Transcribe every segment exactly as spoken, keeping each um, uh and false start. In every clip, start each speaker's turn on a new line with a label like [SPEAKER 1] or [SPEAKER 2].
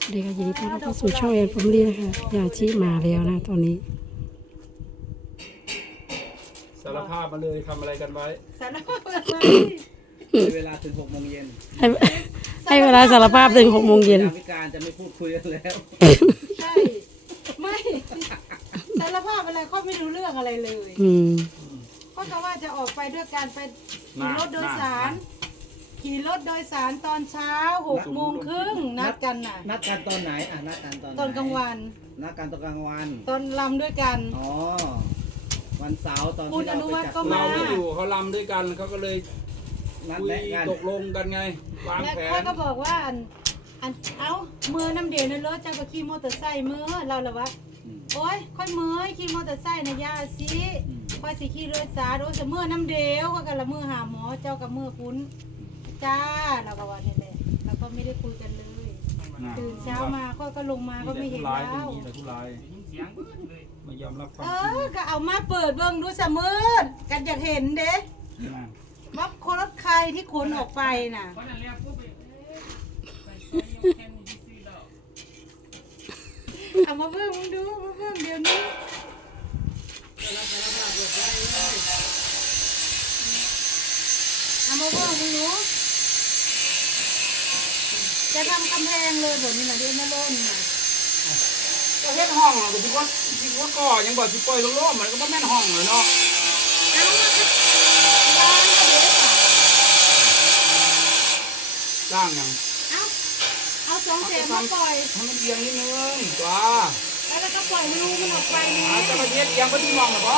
[SPEAKER 1] เด็กยินดีต้อนรับเข้าสู่ช่องแอนฟอมลี่นะคะยาชีมาแล้วนะตอนนี้
[SPEAKER 2] สารภาพมาเลยทำอะไรกันไว้
[SPEAKER 3] สารภาพอะไร
[SPEAKER 4] เวลาถึงหกโมงเย็น
[SPEAKER 1] ให้ให้เวลาสารภาพถึงหกโมงเย็น
[SPEAKER 4] พิการจะไม่พูดคุยกันแล้ว
[SPEAKER 3] ใช่ไม่สารภาพอะไรเขาไม่รู้เรื่องอะไรเลย
[SPEAKER 1] อืม
[SPEAKER 3] ก็ก็ว่าจะออกไปด้วยการไปขี่รถโดยสารขี่รถโดยสารตอนเช้าหกโมงครึ่งนัดกันน่ะ
[SPEAKER 4] นัดกันตอนไหนอ่ะนัดกันตอน
[SPEAKER 3] ตอนกลางวัน
[SPEAKER 4] นัดกันตอนกลางวัน
[SPEAKER 3] ตอนลำด้วยกัน
[SPEAKER 4] อ๋อวันเสาร์ตอน
[SPEAKER 3] ที่เราไปจัด
[SPEAKER 2] เราไม่อยู่เขาลำด้วยกันเขาก็เลย
[SPEAKER 4] นัด
[SPEAKER 2] คุย
[SPEAKER 4] แนะกัน
[SPEAKER 2] ตกลงกันไงวางแผน
[SPEAKER 3] แล้วก็บอกว่าอันอันเอ้าเมื่อน้ำเดียวในรถเจ้าก็ขี่มอเตอร์ไซค์เมื่อเราละวะโอ้ยค่อยเมื่อยขี่มอเตอร์ไซค์นะย่าสิค่อยสิขี่รถสาโดยจะเมื่อน้ำเดียวก็กันละเมื่อหาหมอเจ้ากับเมื่อคุ้นจ้าเราก็ว่านี่แหละเราก็ไม่ได้คุยกันเลยตื่นเช้ามาค่อยก็ลงมาก็ไม่เห็นแล้ว
[SPEAKER 2] ไม่ยอมรับความ
[SPEAKER 3] เออก็เอามาเปิดเบิ่งดูสมืดกันอยากเห็นเด้ว่าคนรถใครที่ขนออกไปน่ะเอามาเบิ่งมึงดูมาเบิ่งเดี๋ยวนี้เอามาเบิ่งมึงดูจะทำกำแพงเลยแบบนี้นะเดี๋ยวมาล้นน่ะ
[SPEAKER 2] ก็เฮ็ดห้องก็คิดว่าคิดว่าก่อยังบอกที่ปล่อยโล่งๆมันก็บ่แม่นห้องเลยเนาะ
[SPEAKER 3] เอาร้านก็เดี๋ยวค่ะ
[SPEAKER 2] สร้างยัง
[SPEAKER 3] เอาเอาสองแสนมาปล่อย
[SPEAKER 2] ให้มันเอียงนิดนึงจ้า
[SPEAKER 3] แล้วก็ปล่อยรูมันออกไปนี่
[SPEAKER 2] จะมาเฮ็ดยังบ่ที่มองหรอบ่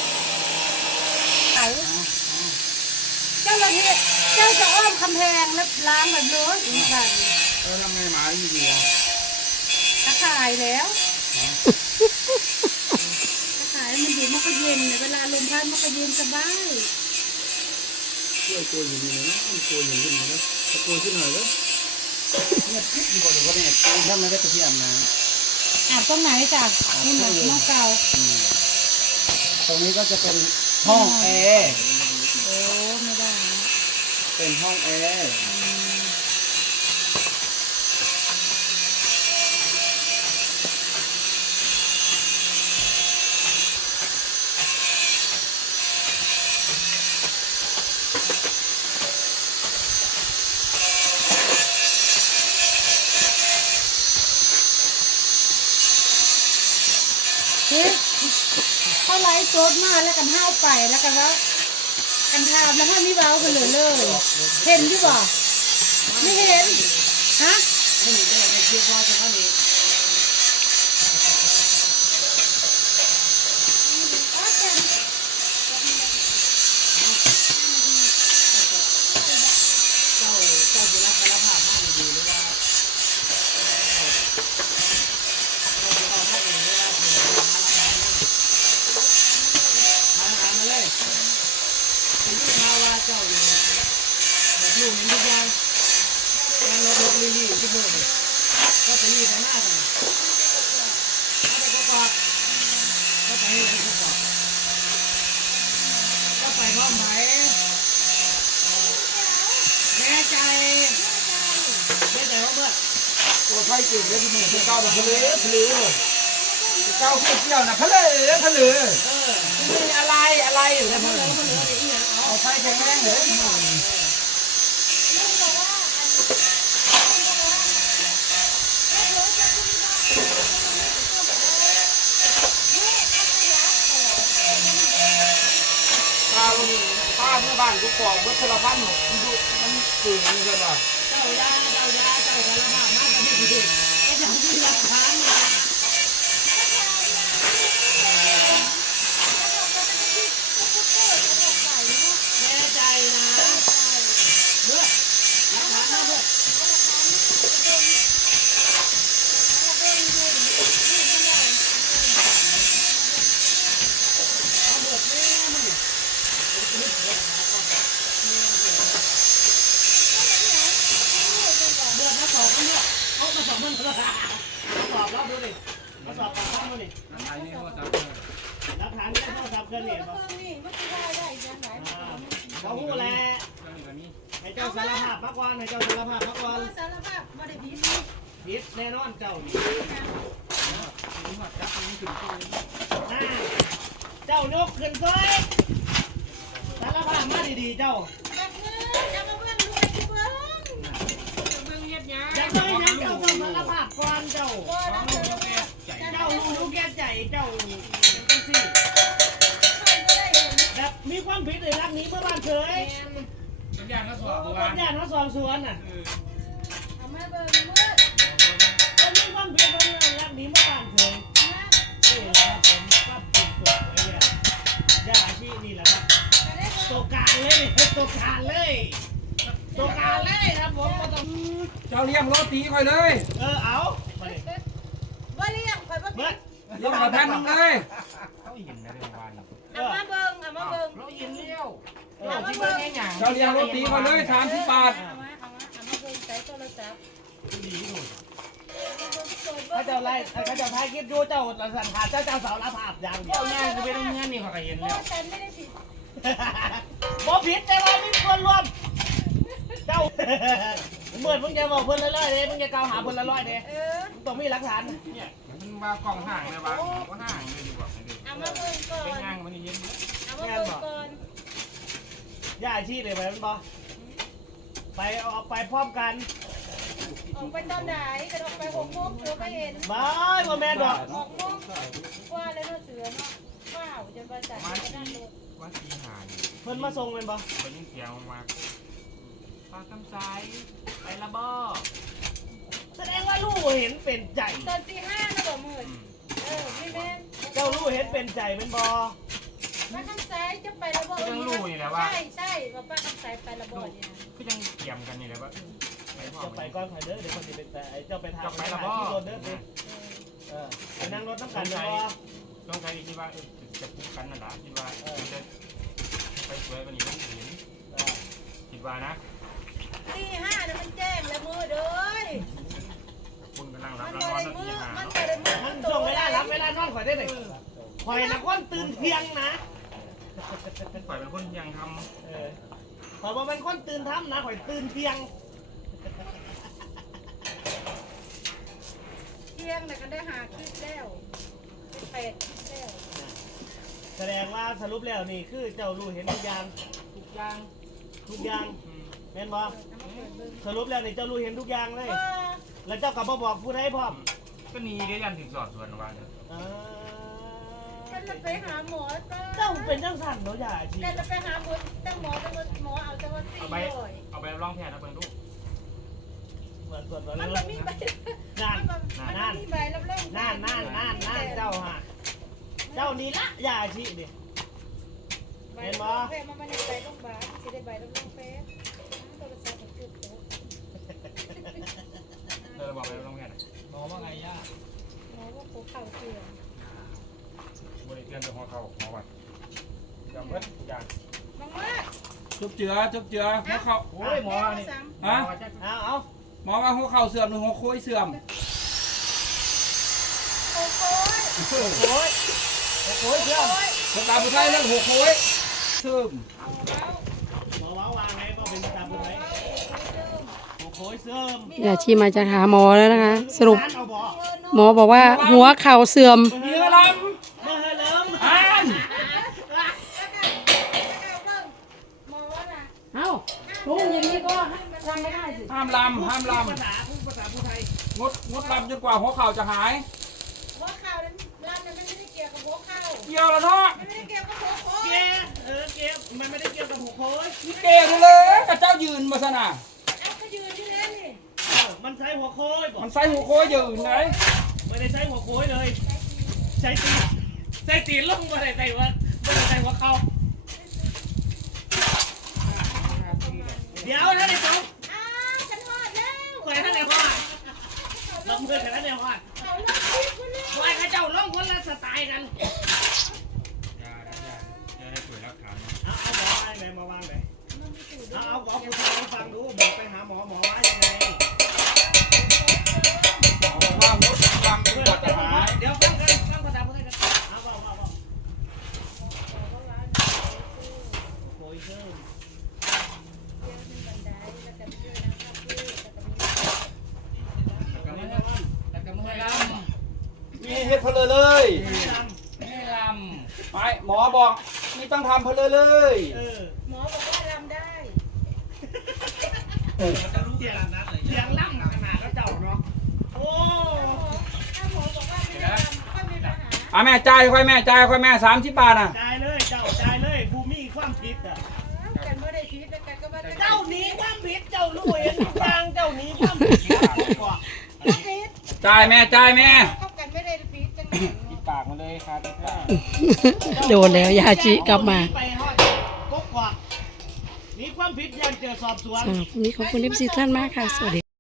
[SPEAKER 3] เจ้าละเฮ็ดเจ้าจะอ้อมกำแพงแล้วล้างแบบนี้อีกแบบ
[SPEAKER 2] เออทำไงหมาอยู่ดีอ่ะ
[SPEAKER 3] ตะข่ายแล้วตะข่ายมันอยู่มันก็เย็นเวลาลมพัดมันก็เย็นสบาย
[SPEAKER 2] ช่วยโกยอยู่นี่นะโกยอยู่นี่นะโกยขึ้นหน่อยแล้ว
[SPEAKER 4] เนี่ยพิษอยู่ก่อนเดี๋ยวก็เนี่ยถ้ามันก็จะที่อาบน้
[SPEAKER 3] ำอาบตรงไหนจ้ะนี่หมดน้องเก่า
[SPEAKER 4] ตรงนี้ก็จะเป็นห้องแอร์
[SPEAKER 3] โอ้ไม่ได้
[SPEAKER 4] เป็นห้องแอร์
[SPEAKER 3] เขาไล่โจดมาแล้วกันห้าวไปแล้วกันแล้วกันทามแล้วถ้ามีเบาไปเลยเลยเห็นดิบ่ไม่เห็นฮะ
[SPEAKER 4] ไม่เห็นได้ในเชียร์พอจะเท่านี้ลูกเห็นทุกอย่างการรถรถลีลี่ทุกเมื่อก็จะรีบไปหน้ากันถ้าไปก็กอดก็ไปให้ก็กอดก็ไปพร้อมไหมแน่ใจแน่ใจว่าเมื่อ
[SPEAKER 2] ตัวไฟเก่งเลยที่นี่เก้าแบบทะเลทะเลเก้าเที่ยวนะทะเลทะเล
[SPEAKER 4] เออ
[SPEAKER 2] มีอะไรอะไรอยู่ในมือ
[SPEAKER 4] เอาไฟแข็งแรงเลย
[SPEAKER 2] ป้าเมื่อบ้านกูกรอกเมื่อพลพันธ์มันดูมันสื่อมันเลยว่ะ
[SPEAKER 4] เจ้ายาเจ้ายาเจ้าสารภาพมาจะไม่ผิดไอ้เจ้าที่รับทานมาแน่ใจนะเมื่อรับทานมาเมื่อมาสอบมันมาสอบรับดูดิมาสอบปากคำดูดิรับฐานนี่โทรศัพท์เครื่องนี่เขาพูดแหละให้เจ้าสารภาพพักวันให้เจ้าสารภาพพักวัน
[SPEAKER 3] สารภาพบ่ได้ผิด
[SPEAKER 4] ผิดแน่นอนเจ้านี่อ่าเจ้ายกขึ้นซ้อยสารภาพมาดีๆเจ้า
[SPEAKER 3] จับมือจับมาเบิ่งลูกไปเบิ่งเบิ่งเฮ็ดหยัง
[SPEAKER 4] อย่าเจ้ายังเจ้าต้องสารภาพก่อนเจ้า
[SPEAKER 3] บ่ต้องเบิ่งลูก
[SPEAKER 4] เจ้ารู้รู้แก่ใจเจ้าเป็นจังซี่
[SPEAKER 3] ค่อยบ่ได้เห็น
[SPEAKER 4] แบบมีความผิดในรักนี้เมื่อบ้านเฉย
[SPEAKER 2] ทุกอย่างก็ส
[SPEAKER 4] โอ้
[SPEAKER 2] อบ
[SPEAKER 4] โห
[SPEAKER 2] ตัว
[SPEAKER 4] ญาติเขาสอบสวนน่ะ
[SPEAKER 3] เอามาเบิ่งมืด
[SPEAKER 4] มันมีความผิดของงานรักนี้เมื่อบ้านเฉย
[SPEAKER 3] นะ
[SPEAKER 4] นี่แหละครับผมครับผิดกฎไอ้เนี่ยญาติอาชีพนี่แหละครับ
[SPEAKER 3] ก็ได้
[SPEAKER 4] ตัวการเลยตัวการเลยตัวการเลยครับผมก็ต้อง
[SPEAKER 2] เจ้าเลี้ยงโรตีคอยเลย
[SPEAKER 4] เออเอามาดิ
[SPEAKER 3] บ่เลี้ยงข่อยบ่
[SPEAKER 4] เบิ
[SPEAKER 3] กิ
[SPEAKER 4] ด
[SPEAKER 3] น
[SPEAKER 2] เลี้ยงมาแทนมึงเลยเขาเห็นนะเรื่องวาน
[SPEAKER 3] เอามาเบิ่งเอามาเบิ่ง
[SPEAKER 2] เรายินเลี้ยว
[SPEAKER 3] เอามาเบิ่งเอามา
[SPEAKER 2] เจ้าเลี้ยงโรตีคอยเลยสามสิบบาท
[SPEAKER 3] เอามาเอามาเอามาเบิ่งใช้โทรศัพท์
[SPEAKER 4] เขาเจ้าไล่เขาเจ้าท้ายคลิปดูเจ้าสันขาดเจ้าเจ้าสาวรับภาพอย่างเดียว
[SPEAKER 2] เจ้าง่ายจะเป็นเงี้ยนี่เขาก็เห็น
[SPEAKER 3] โอ้
[SPEAKER 2] แล้ว
[SPEAKER 3] ฉันไม่ได้ผิด
[SPEAKER 4] บ่ผิดแต่ว่ามีคนร่วมเจ้าเหมือนมึงจะบอกเพิ่นละร้อยเด้มึงจะกล่าวหาเพิ่นละร้อยเด้
[SPEAKER 3] เออ
[SPEAKER 4] ต้องมีหลักฐาน
[SPEAKER 2] เนี่ยมันว่ากล่องห่างเลยว่าก็ห่างเลยดีกว่า
[SPEAKER 3] เอามาเบิ่งก่อ
[SPEAKER 2] เป็น
[SPEAKER 3] น
[SPEAKER 2] ย่างมันเย็น
[SPEAKER 3] เอามาเบิ่งก่อน
[SPEAKER 4] ย่าอาชีพเลยไปมันบ่ไปออกไปพร้อมกัน
[SPEAKER 3] ออกไปตอนไหนกระดกไปหกโมงเสือไปเห็น
[SPEAKER 4] บายบ่แม่นดอก
[SPEAKER 3] หกโมงกว่าแล้วเนาะเสือเนาะว้าวจนประสาทจะนั่งรถ
[SPEAKER 2] ว่าตีหา
[SPEAKER 4] เพิ่นมาส่งแม่นบ่
[SPEAKER 2] เป็นยิ่งเสียงมาปลาคำซ้ายไปละบ่
[SPEAKER 4] แสดงว่าลูกเห็นเป็นใจ
[SPEAKER 3] ตอนตีห้านะบ่มืดเออพี่แม่
[SPEAKER 4] เจ้าลูกเห็นเป็นใจแม่นบ่
[SPEAKER 3] ป้าคำสายจะไประเบิดใช่ใช่ว่าป้าคำสายไประเบิดเนี่ย
[SPEAKER 2] ก็ยังเกี่ยมกันนี่แหละว่าไปพ่อ
[SPEAKER 4] เจ้าไปก่อนข่อยเด้อเดี๋ยวคนสิเป็นแต่ไอ้เจ้าไปทาง
[SPEAKER 2] จะไป
[SPEAKER 4] ไป
[SPEAKER 2] ละ
[SPEAKER 4] หา
[SPEAKER 2] บ่
[SPEAKER 4] ที่รถเด้อสิเออไปนั่งรถน้ำกันเด้อบ่
[SPEAKER 2] ต้องใช้คิดว่าจะปุ๊บกันนั่นแหละคิดว่าจะไปสวยกว่านี้ต้องเห็น
[SPEAKER 4] เออ
[SPEAKER 2] คิดว่านะ
[SPEAKER 3] ตีห้าเนี่ยมันแจ้งแล้วมืดเลย
[SPEAKER 2] คุณกำลังรับ
[SPEAKER 3] มัน
[SPEAKER 2] ราง
[SPEAKER 3] บ่
[SPEAKER 2] วัล
[SPEAKER 3] ได้
[SPEAKER 2] ที่
[SPEAKER 3] มืด
[SPEAKER 2] หา
[SPEAKER 3] มัน
[SPEAKER 2] เนาะ
[SPEAKER 3] บ่ได้มืด
[SPEAKER 4] มันส่งเวลารับเวลานอนข่อยได้เลยข่อยน่ะคนตื่นเที่ยงนะ
[SPEAKER 2] ปล่อยเป็นคนยังท
[SPEAKER 4] เออข่อยบ่เป็นคนตื่นทำนะข่อยตื่นเที่ยง
[SPEAKER 3] เที่ยงเนี่ยก็ได้หาคลิปแล้วเป็นแปดคลิปแล้ว
[SPEAKER 4] แสดงว่าสรุปแล้วนี่คือเจ้ารู้เห็นทุกอย่างทุกอย่างทุกอย่างแม่นบ่
[SPEAKER 3] เอามาเปิดเบิ่ง
[SPEAKER 4] สรุปแล้วนี่เจ้ารู้เห็นทุกอย่างเลย
[SPEAKER 3] ว่า
[SPEAKER 4] แล้วเจ้าก็บ่บอกผู้ใดพร้อม
[SPEAKER 2] ำก็หนีได้ยันถึงสอบสวนว่าเนี่ย
[SPEAKER 4] อ่า
[SPEAKER 3] มันจะไปหาหมอจ้า
[SPEAKER 4] เจ้าเป็นจังสั่นเนาะอย่าอาชี
[SPEAKER 3] แต่จะไปหาหมอแต่หมอแต่ว่าหมอเอาแต่ว่าสี่
[SPEAKER 2] เอาไป
[SPEAKER 3] ร้อย
[SPEAKER 2] เอาไปร้องแพทย์นะเพิ่นดู
[SPEAKER 4] เหมือนส่วนตัว
[SPEAKER 3] มัน
[SPEAKER 4] เล
[SPEAKER 3] บ่
[SPEAKER 4] ย
[SPEAKER 3] มีใบ
[SPEAKER 4] นั่น
[SPEAKER 3] มันบ่มีใบรับรอง
[SPEAKER 4] นั่นนั่นนั่นนั่นเจ้าฮะเจ้านี่ละอย่าอาชีดิ
[SPEAKER 3] ใบรับรองแพทย์มันไม่ได้ไปโรงพยาบาลสิได้ใบรับรองแพทย์โทรศัพท์มันจุดโต
[SPEAKER 2] เออบอกไปร้องแพทย์
[SPEAKER 4] หมอว่าไงย่า
[SPEAKER 3] หมอว่าหัวเข่าเสื่อม
[SPEAKER 2] บริเทียนเป็นหัวเข่าหัววัดจำเพิ่นทุกอย่าง
[SPEAKER 3] มากมาก
[SPEAKER 1] จุบเจือจุบเจือหัวเข่า
[SPEAKER 2] โอ้ยหมอนี่
[SPEAKER 1] ฮะ
[SPEAKER 4] เอาเอา
[SPEAKER 1] หมอว่าหัวเข่าเสื่อมหรือหัวโค้ยเสื่อม
[SPEAKER 3] โอ้โห
[SPEAKER 4] โอ้ยโอ้ยเชื่อม
[SPEAKER 1] ภาษาผู้ไทยเรื่องหัวโค้ยเสื่อม
[SPEAKER 4] หมอว่าวางไงก็เป็นตามผู้ใดโอ้โหเสื่อม
[SPEAKER 1] อย่าชีมาจากหาหมอแล้วนะคะ สรุป
[SPEAKER 4] ร้านเอาบ่
[SPEAKER 1] หมอบอกว่าหัวเข่าเสื่อม
[SPEAKER 4] เมื่อลำเมื่อเริ่ม
[SPEAKER 1] อ่าน
[SPEAKER 3] หมอน่ะ
[SPEAKER 1] เอ้าลุงอย่างนี้ก็ทำไม่ได้สิห้ามลำห้ามล
[SPEAKER 4] ภาษาพูดภาษาผู้ไทย
[SPEAKER 1] ำงดงดลำจนกว่าหัวเข่าจะหาย
[SPEAKER 3] หัวเข่านั้นร้านนั้นไม่ได้เกี่ยวกับหัวเข่า
[SPEAKER 1] เกี่ยวแล้วเนาะ
[SPEAKER 3] ไม่ได้เกี่ยวกับหัวโค้
[SPEAKER 4] เก
[SPEAKER 3] ย
[SPEAKER 4] เออเกมันไม่ได้เกี่ยวกับหัวโค้ย
[SPEAKER 1] นี่เก่งเลยกับเจ้ายืนมาสนะ
[SPEAKER 3] เอาก็ยืนที่แล้วนี่
[SPEAKER 4] มันใช้หัวโค้ยบอก
[SPEAKER 1] มันใส่หัวโค้ยยืนไหน
[SPEAKER 4] ไม่ได้ใช้หัวโค้ยเลยใช้ตีใช้ตีลงมาได้ใส่ว่าไม่ได้ใส่หัวเข่าเดี๋ยวท่านไอ้ตุ๊ก
[SPEAKER 3] อ้าวฉันหอดแล้ว
[SPEAKER 4] คอยท่านไอ้พ่อลงเพื่อนกันท่านไอ้พ่อ
[SPEAKER 3] เขาเลิกคิดคุณเลย
[SPEAKER 4] คอยข้าเจ้าลงคนละสไตล์กัน
[SPEAKER 2] ยาได้ยาจะได้ป่วยรักษา
[SPEAKER 4] เอาเอาหมอไว้ไหนมาวางไหนเอาเอาบอกผู้ชายฟังดูบอกไปหาหมอหมอว่ายังไง
[SPEAKER 1] หมอบอกว่างดลำจนกว่าจะหาย
[SPEAKER 4] เดี๋ยวฟังกันฟังภาษาพูดกันเอาเอาเอาเอาโอ้ยเพิ่ม
[SPEAKER 2] นี่เฮ็ดเพลินเลยไม่ลำไม่หมอบอกนี่ต้องทำเพลินเลย
[SPEAKER 4] เออ
[SPEAKER 3] หมอบอกว่าลำได้
[SPEAKER 4] จะรู้เสียงนั้นเลยเสียงล่ำขนาดก็เจ้าเนาะโอ้
[SPEAKER 3] ถ้าหมอบอกว่าไม่ได้ลำก็ไม่ปัญหา
[SPEAKER 2] อ่ะแม่จ่ายค่อยแม่จ่ายค่อยแม่สามสิบบาทอ่ะ
[SPEAKER 4] จ่ายเลยเจ้าจ่ายเลยภูมิความผิดอ่ะ
[SPEAKER 3] กันไม่ได้พิษแล้วกันก็ว่าจะ
[SPEAKER 4] เจ้าหนี้ความผิดเจ้ารู้เองทุกอย่างเจ้าหนี้ความผิดกว่า
[SPEAKER 3] พิษ
[SPEAKER 2] จ่ายแม่จ่ายแม่
[SPEAKER 3] เข้ากันไม่ได้พิษจังเลย
[SPEAKER 2] ปิดปากมาเลยครับปิดปาก
[SPEAKER 1] โดนแล้วยาชีกลับมา
[SPEAKER 4] ไปฮอดกกว่ามีความผิดยันเจอสอบสวน
[SPEAKER 1] สำหรับวันนี้ขอบคุณเอฟซีท่านมากค่ะ สวัสดี